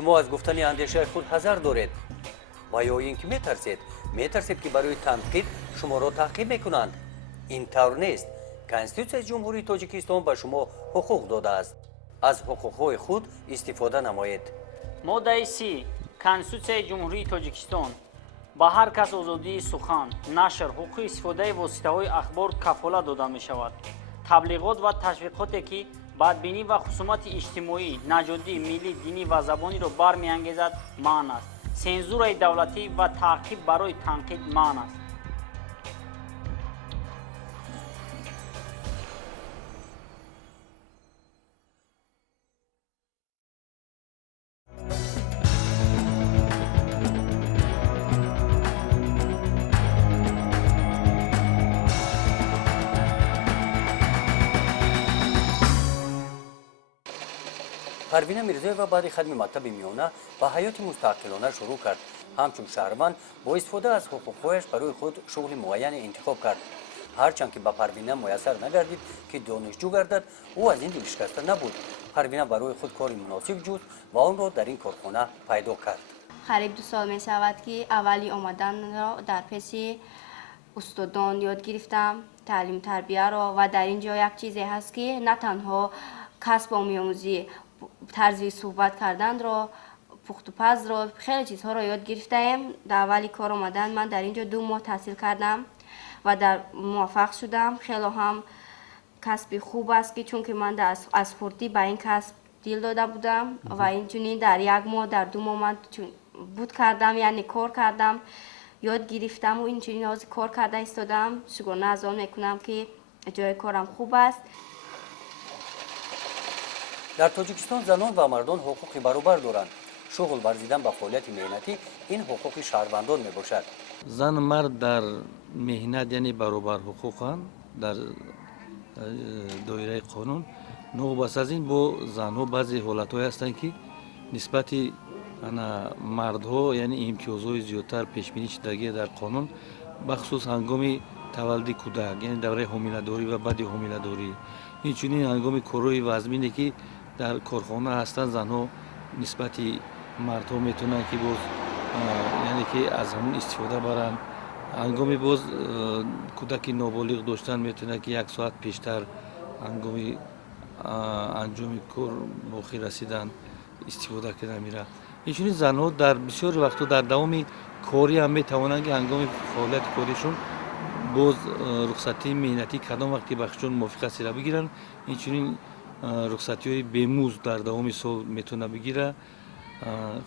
شما از گفتن اندیشه خود حذر دارید و یا اینکه میترسید که برای تنقید شما را تعقیب میکنند. این طور نیست. کنستیتوسیون جمهوری تاجیکستان به شما حقوق داده است. از حقوقهای خود استفاده نمایید. ماده 30 کنستیتوسیون جمهوری تاجیکستان با هر کس آزادی سخن، نشر، حقوق استفاده واسطه‌های اخبار کفالت داده می شود. تبلیغات و تشویقاتی که بدبینی و خصومت اجتماعی، نژادی، ملی، دینی و زبانی را برمی‌انگیزد منع است. سنزور دولتی و تعقیب برای تنقید منع است. پروین میرزایووا بعد خدمت مکتب میانه با حیات مستقلانه شروع کرد. همچون شهروند با استفاده از حقوقهایش برای خود شغل معین انتخاب کرد. هرچند که به پروین میسر نگردید که دانشجو گردد، او از این دل شکسته نبود. پروین برای خود کاری مناسب جست و آن را در این کارخانه پیدا کرد. قریب 2 سال می شود که اولی آمدن را در پس استادان یاد گرفتم، تعلیم تربیه را، و در اینجا یک چیزی هست که نه تنها کسب آموزی، طرز صحبت کردن را، پخت و پز را، خیلی چیزها را یاد گرفتیم. در اولی کار آمدن من در اینجا 2 ماه تحصیل کردم و در موفق شدم. خیلی هم کسب خوب است که چون که من از خردی به این کسب دل داده بودم و اینجوری در 1 ماه در 2 ماه من بود کردم، یعنی کار کردم، یاد گرفتم و اینجوری از کار کرده ایستادم. شکرانه از آن میکنم که جای کارم خوب است. در تاجیکستان زنان و مردان حقوق برابر دارند. شغل ورزیدن به فعالیت مهنتی این حقوق شهروندان می باشد. زن و مرد در مهنت یعنی برابر حقوقند در دایره قانون. نوبت از این با زنها بعضی حالت‌های هستند که نسبت مردها یعنی امتیازهای زیادتر پیش بینی شدگی در قانون، بخصوص هنگام تولد کودک یعنی دوره حامله‌داری و بعد حامله‌داری. اینچنین هنگام کارهای وزمینی که در کارخانه هستند، زنها نسبت مردها میتونن که باز یعنی که از همون استفاده برن. هنگام باز کودک نابالغ داشتن میتونه که 1 ساعت پیشتر هنگام انجام کار موخی رسیدن استفاده کنه میره. اینچنین زنها در بسیار وقتا در دوام کاری هم میتوانند که هنگام فعالیت کاریشون باز رخصتی مهنتی کدام وقتی بخشون موافقت سیره بگیرن. اینچنین رخصتی های بیموز در دوام سال میتونه بگیره.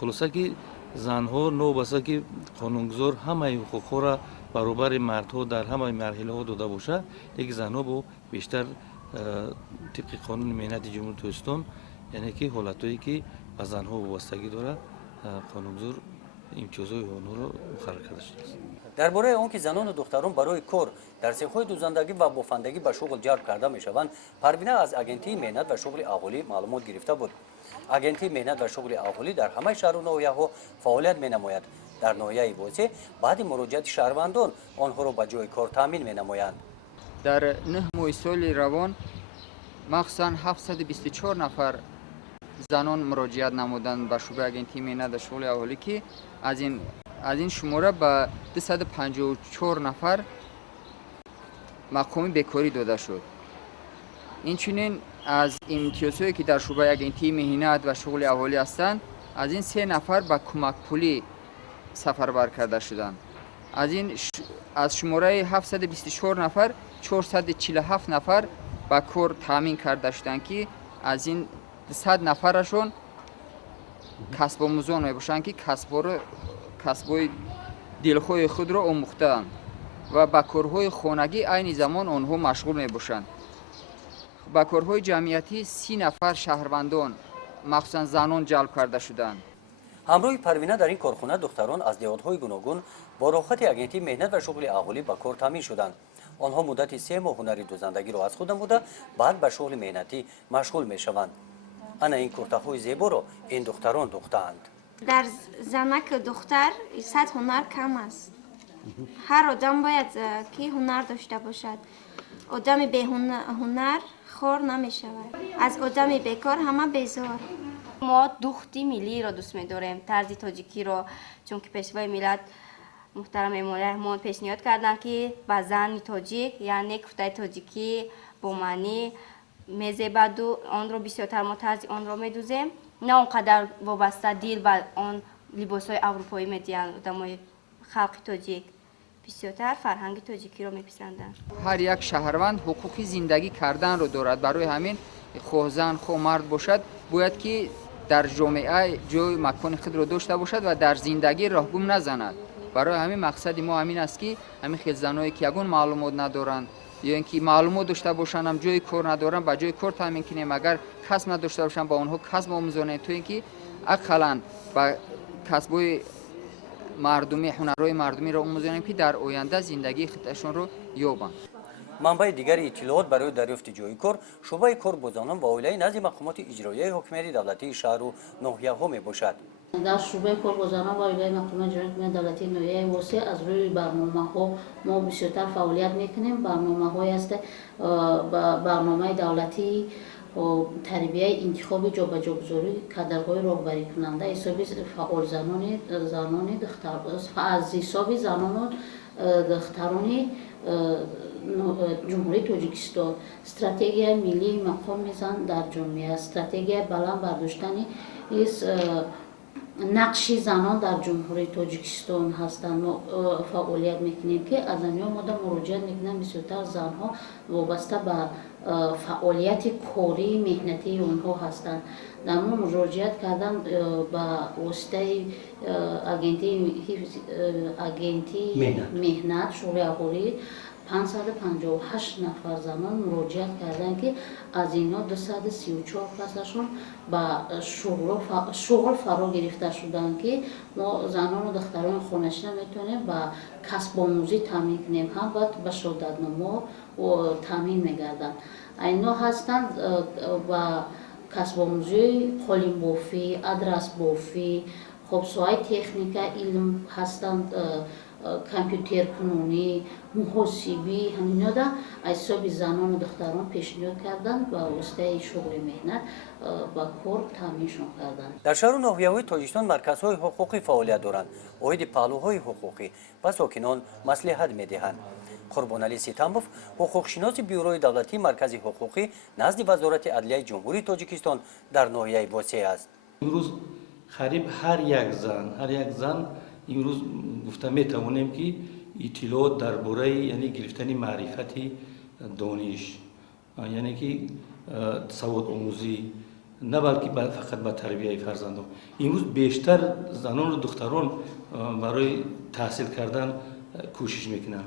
خلاصه که زنها نوبسته که قانونگذار همه حقوق را برابر مردها در همه مرحله ها داده باشه، یک زنها با بیشتر طبق قانون مهنت جمهوری تاجیکستان یعنی که حالتایی که به زنها وابستگی داره قانونگذار امتیازهای آنها را مقرر کرده شده است. درباره آنکه زنان و دختران برای کار در سیخ‌های دوزندگی و بافندگی به شغل جلب کرده میشوند، پروینه از اگنتی مهنت و شغل اهالی معلومات گرفته بود. اگنتی مهنت و شغل اهالی در همه شهر و ناحیه‌ها فعالیت می‌نماید. در ناحیه واسه بعد مراجعت شهروندان آنها را به جای کار تامین می‌نمایند. در 9 ماه سال روان مخصوصاً 724 نفر زنان مراجعت نمودند به شعبه اگنتی مهنت و شغل اهالی که از این شماره به 254 نفر مقام بیکاری داده شد. اینچنین از امتیازهایی که در شعبه اگنتی مهنت و شغل اهالی هستند، از این 3 نفر به کمک پولی سفربر کرده شدند. از شماره 724 نفر 447 نفر به کار تامین کرده شدند که از این 100 نفرشون کسب آموزان می باشند که کسب‌های دلخواه خود را آموختند و به کارهای خانگی عین زمان آنها مشغول می باشند. به کارهای جمعیتی 30 نفر شهروندان مخصوصا زنان جلب کرده شدند. همراه پروینه در این کارخانه دختران از نهادهای گوناگون با رخصت اگنتی مهنت و شغل اهالی به کار تامین شدند. آنها مدت 3 ماه هنری دوزندگی را از خود نموده بعد به شغل مهنتی مشغول می شوند. انا این کرته‌های زیبا را این دختران دوختند. در زنک دختر صد هنر کم است. هر آدم باید که هنر داشته باشد. آدم به هنر خور نمی شود. از آدم بیکار همه بیزار. ما دختی ملی رو دوست می‌داریم، طرز تاجیکی رو، چون که پیشوای ملت محترم امام رحمان پیشنهاد کردن که با زن تاجیک یعنی کفتای تاجیکی با معنی میزبد و آن رو بسیارتر ما طرز آن رو میدوزیم، نه اونقدر وابسته دیل به آن لباسای اروپایی میدین. آدمای خلق تاجیک بسیارتر فرهنگ تاجیکی رو میپسندن. هر یک شهروند حقوق زندگی کردن رو دارد. برای همین خواه زن خواه مرد باشد باید که در جامعه جای مکان خود رو داشته باشد و در زندگی راهگم نزند. برای همین مقصد ما همین است که همین خیلی زنایی که یگون معلومات ندارند یا اینکه معلومات داشته باشند هم جای کار ندارن با جای کار تامین کنیم، اگر کسب نداشته باشن با اونها کسب آموزانیم تو اینکه اقلا با کسبای مردمی هنرهای مردمی را آموزانیم که در آینده زندگی خودشون رو یابند. منبع دیگر اطلاعات برای دریافت جای کار شعبه کار با زنان و اولیای نزد مقامات اجرایی حکومت دولتی شهر و ناحیه ها می باشد. در شعبه کار با زنان و اولیای مقامات اجرایی حکومت دولتی ناحیه واسه از روی برنامه‌ها ما بسیارتر فعالیت میکنیم. برنامه‌هایی است برنامه دولتی و تربیت انتخاب جابجاگذاری کادرهای راهبری کننده حسابی فعال زنان دختر از حساب زنان دختران جمهوری تاجیکستان، استراتژی ملی مقام زن در جامعه، استراتژی بلند برداشتن نقش زنان در جمهوری تاجیکستان هستند. ما فعالیت میکنیم که از آنها ما مراجعت میکنیم. بسیارتر زنها وابسته به فعالیت کاری مهنتی اونها هستند. در ما مراجعت کردن به واسطه اگنتی مهنت شغل اهالی 558 نفر زنان مراجعت کردن که از اینا 234 کسشون به شغل فرا گرفته شدن که ما زنان و دختران خانشینه میتونیم به کسب آموزی تامین کنیم، هم باید به شهادتنامه و تامین میگردن. اینا هستند به کسب آموزی قالین بافی، آدرس بافی، خب سوای تکنیک علم هستند، کامپیوتر کنونی، محاسبی، همینا دا حساب زنان و دختران پیشنهاد کردن و واسطه شغل مهنت با کار تامینشون کردن. در شهر و ناحیه‌های تاجیکستان مرکزهای حقوقی فعالیت دارند. عاید پهلوهای حقوقی و ساکنان مصلحت می‌دهند. قربانعلی ستمبوف حقوقشناس بیوروی دولتی مرکز حقوقی نزد وزارت عدلیه جمهوری تاجیکستان در ناحیه واسه است. امروز قریب هر یک زن امروز گفته میتوانیم که اطلاعات درباره یعنی گرفتن معرفتی دانش، یعنی که سواد آموزی، نه بلکه فقط به تربیت فرزندان. امروز بیشتر زنان و دختران برای تحصیل کردن کوشش میکنن.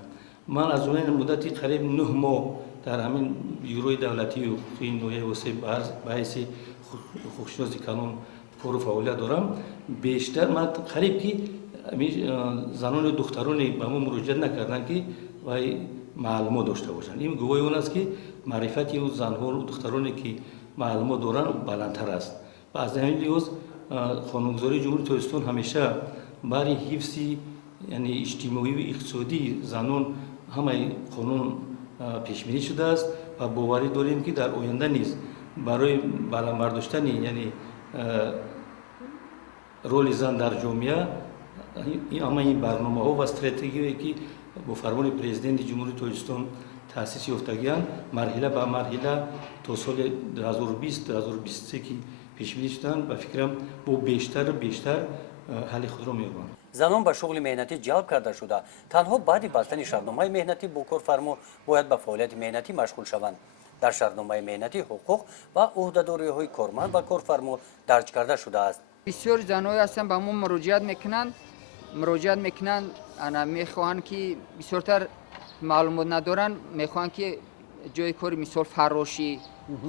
من از اون مدتی قریب 9 ماه در همین بیوروی دولتی حقوقی ناحیه واسه به حیث حقوقشناس کلان کار و فعالیت دارم. بیشتر من قریب که زنان و دخترانی به ما مراجعت نکردن که وای معلومات داشته باشن. این گواهی اون است که معرفت اون زنها و دخترانی که معلومات دارن بلندتر است. و از همین لحاظ قانونگذاری جمهوری تاجیکستان همیشه برای حفظ یعنی اجتماعی و اقتصادی زنان همه قانون پیش بینی شده است و باوری داریم که در آینده نیز برای بالا برداشتن یعنی رول زن در جامعه این برنامه ها و استراتژی که با فرمان پرزیدنت جمهوری تاجیکستان تأسیس یافتگی‌اند مرحله به مرحله تا سال 2020 2023 که پیش بینی شدن و فکرم با بیشتر حل خود را می‌یابند. زنان به شغل مهنتی جلب کرده شده تنها بعد بستن شرطنامه مهنتی با کارفرما باید به فعالیت مهنتی مشغول شوند. در شرطنامه مهنتی حقوق و عهده‌داری‌های کارمند و کارفرما درج کرده شده است. بسیار زنایی هستن به ما مراجعت میکنن انا میخواهند که بسیارتر معلومات ندارن، میخواهند که جای کار مثال فراشی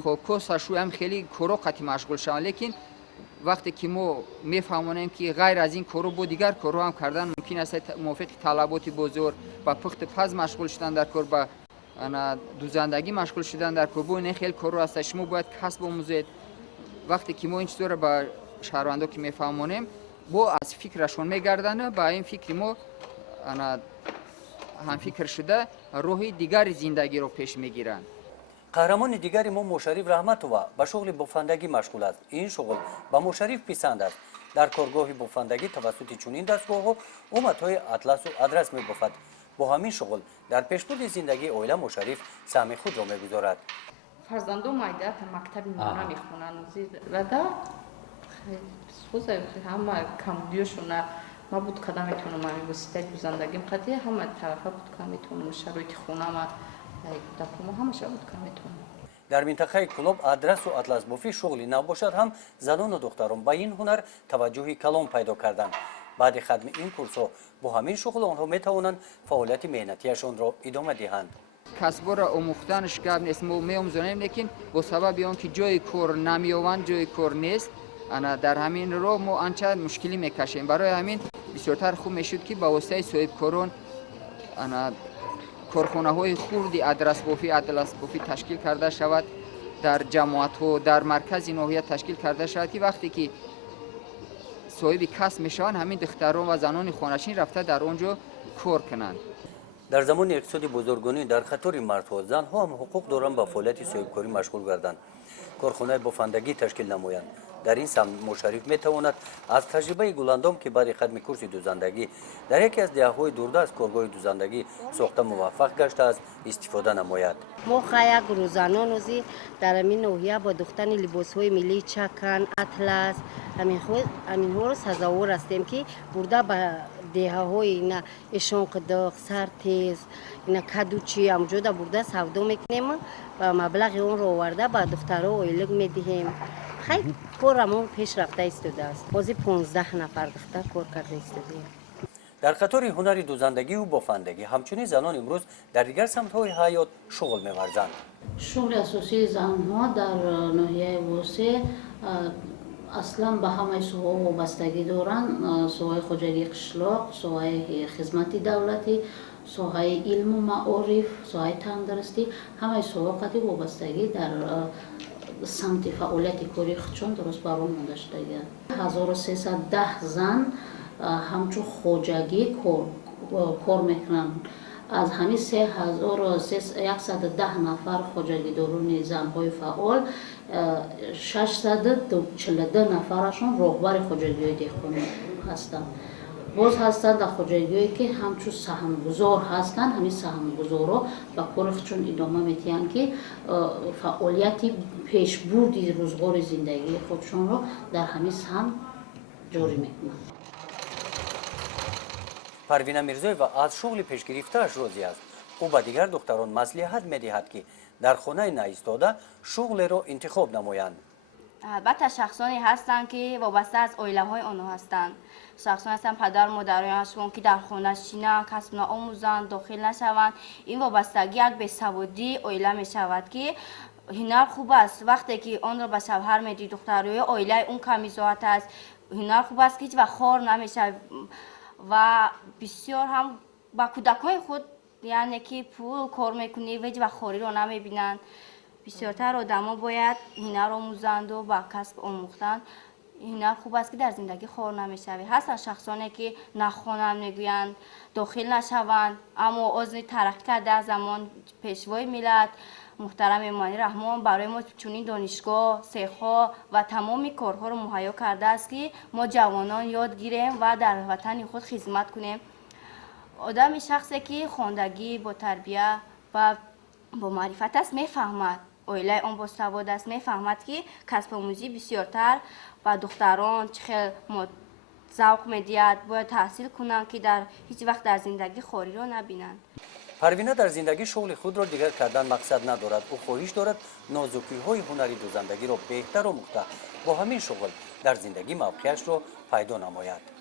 خب کوساشو هم خیلی کارو قطعی مشغول شوند، لیکن وقتی که ما میفهمونیم که غیر از این کارو با دیگر کارو هم کردن ممکن است موافق طلبات بزرگ و پخت پز مشغول شدن در کار با انا دوزندگی مشغول شدن در کار، این خیلی کارو است. شما باید کسب آموزید. وقتی که ما این چطور با شهروندا که میفهمونیم با از فکرشون میگردن با این فکر ما انا هم فکر شده روحی دیگر زندگی رو پیش میگیرن. қаҳрамони дигари мо мушарриф раҳматова ба шуғли буфандагӣ машғул аст. ин шуғл ба мушарриф писанд аст. дар коргоҳи буфандагӣ тавассути чунин дастгоҳҳо омадҳои атласу адрас мебуфад. бо ҳамин шуғл дар пешбурди зиндагии оила мушарриф саҳми худро мегузорад. фарзандон майда мактаби миёна мехонанд зирада ҳама камбудиёшона ма буд када метавонам ҳамин воситаи гузандагим қадия ҳама тарафа буд ка метавонам шароити хонама дакума ҳамаша буд ка метавонам. дар минтақаи кӯлоб адрасу атласбофӣ шуғли набошад ҳам занону духтарон ба ин ҳунар таваҷҷӯҳи калон пайдо карданд. баъди хатми ин курсҳо бо ҳамин шуғл онҳо метавонанд фаъолияти меҳнатиашонро идома диҳанд. касбора омӯхтанаш гап нест, мо меомӯзонем, лекин бо сабаби он ки ҷои кор намеёванд, ҷои кор нест, дар ҳамин роҳ мо анча мушкилӣ мекашем. барои ҳамин бисёртар хуб мешуд ки ба воситаи соҳибкорон корхонаҳои хурди атласбофӣ ташкил карда шавад, дар ҷамоатҳо, дар маркази ноҳия ташкил карда шавад, ки вақте ки соҳиби касб мешаванд, ҳамин духтарон ва занони хонашин рафта дар он ҷо кор кунанд. дар замони иқтисоди бузургонӣ дар қатори мардҳо занҳо ҳам ҳуқуқ доранд ба фаъолияти соҳибкорӣ машғул гарданд, корхонаи бофандагӣ ташкил намоянд. дар ин самт мушарриф метавонад аз таҷрибаи гуландом ки баъди хатми курси дузандагӣ дар яке аз деҳаҳои дурдаст коргоҳи дузандагӣ сохта муваффақ гаштааст истифода намояд. мо хаяк рӯзанон ӯзи дар ҳамин ноҳия ба духтани либосҳои миллии чакан, атлас ҳаминҳоро сазовор ҳастем ки бурда ба деҳаҳои ина эшонқидоқ, сартез, ина кадучи амҷода бурда савдо мекунем ва маблағи онро оварда ба духтаро оилак медиҳем. خیلی کارمون پیش رفته ایستاده است. بازی 15 نفر دختر کار کرده ایستادیم. در قطار هنری دوزندگی و بافندگی همچنین زنان امروز در دیگر سمت‌های حیات شغل می‌ورزند. شغل اساسی زنها در ناحیه واسع اصلا به همه سوها وابستگی دارند. سوهای خواجگی قشلاق، سوهای خدمت دولتی، سوهای علم و معارف، سوهای تندرستی، همه سوها قطعی وابستگی در سمت فعالیت کاری خودشون درست برام مونده شده. 1310 زن همچون خواجگی کار میکنن. از همین 3110 نفر خواجگی دارون زنهای فعال، 642 نفرشون راهبر خواجگی دهقانی هستند. باز هستند در خواجگی‌هایی که همچون سهمگذار هستند. همین سهمگذارا با کار خودشون ادامه میدن که فعالیت پیشبردی روزگار زندگی خودشون رو در همین سهم جاری میکنند. پروینه میرزایова از شغل پیشگرفته‌اش راضی است. او به دیگر دختران مصلحت می‌دهد که در خانه نایستاده شغل را انتخاب نمایند. البته شخصانی هستند که وابسته از اویله‌های آنها هستند. شخصانی هستند پدر و مادرانشون که در خانه شینند، کسب نآموزند، داخل نشوند. این وابستگی یک بی‌سوادی اویله می‌شود که هنر خوب است. وقتی که آن را به شوهر میدی دخترای اویله اون کمیزات است. هنر خوب است که هیچ وقت خار نمیشه و بسیار هم با کودکان خود یعنی که پول کار میکنی و هیچ وقت خاری رو نمیبینند. بسیارتر آدما باید هنر آموزند و با کسب آموختن. هنر خوب است که در زندگی خار نمیشوی. هستن شخصانی که نخوانند میگویند داخل نشوند، اما آزادی ترقی کرده از زمان پیشوای ملت محترم امانی رحمان برای ما چنین دانشگاه، سیخ‌ها و تمامی کارها رو مهیا کرده است که ما جوانان یاد گیریم و در وطن خود خدمت کنیم. آدم شخصی که خواندگی با تربیت و با معرفت است میفهمد، اویله آن با سواد است میفهمد که کسب آموزی بسیارتر و دختران چه ذوق میدهد، باید تحصیل کنند که در هیچ وقت در زندگی خاری را نبینند. پروینه در زندگی شغل خود را دیگر کردن مقصد ندارد. او خواهش دارد نازکی‌های هنری دوزندگی را بهتر آموخته با همین شغل در زندگی موقعش را پیدا نماید.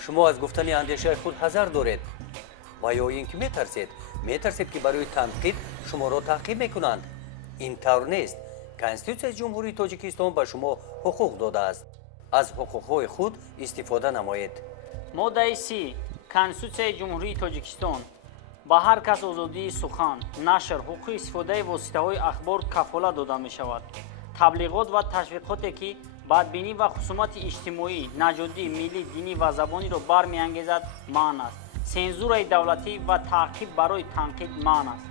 شما از گفتن اندیشه خود حذر دارید و یا اینکه میترسید که برای تنقید شما را تعقیب میکنند. این طور نیست. کنستیتوسیای جمهوری تاجیکستان به شما حقوق داده است. از حقوقهای خود استفاده نمایید. ماده 30 کنستیتوسیای جمهوری تاجیکستان ба ҳар кас озодии сухан, нашр, ҳуқуқи истифодаи воситаҳои ахбор кафола дода мешавад. таблиғот ва ташвиқоте ки бадбинӣ ва хусумати иҷтимоӣ, наҷодӣ, миллӣ, динӣ ва забониро бармеангезад маън аст. сензураи давлатӣ ва таъқиб барои танқид маън аст.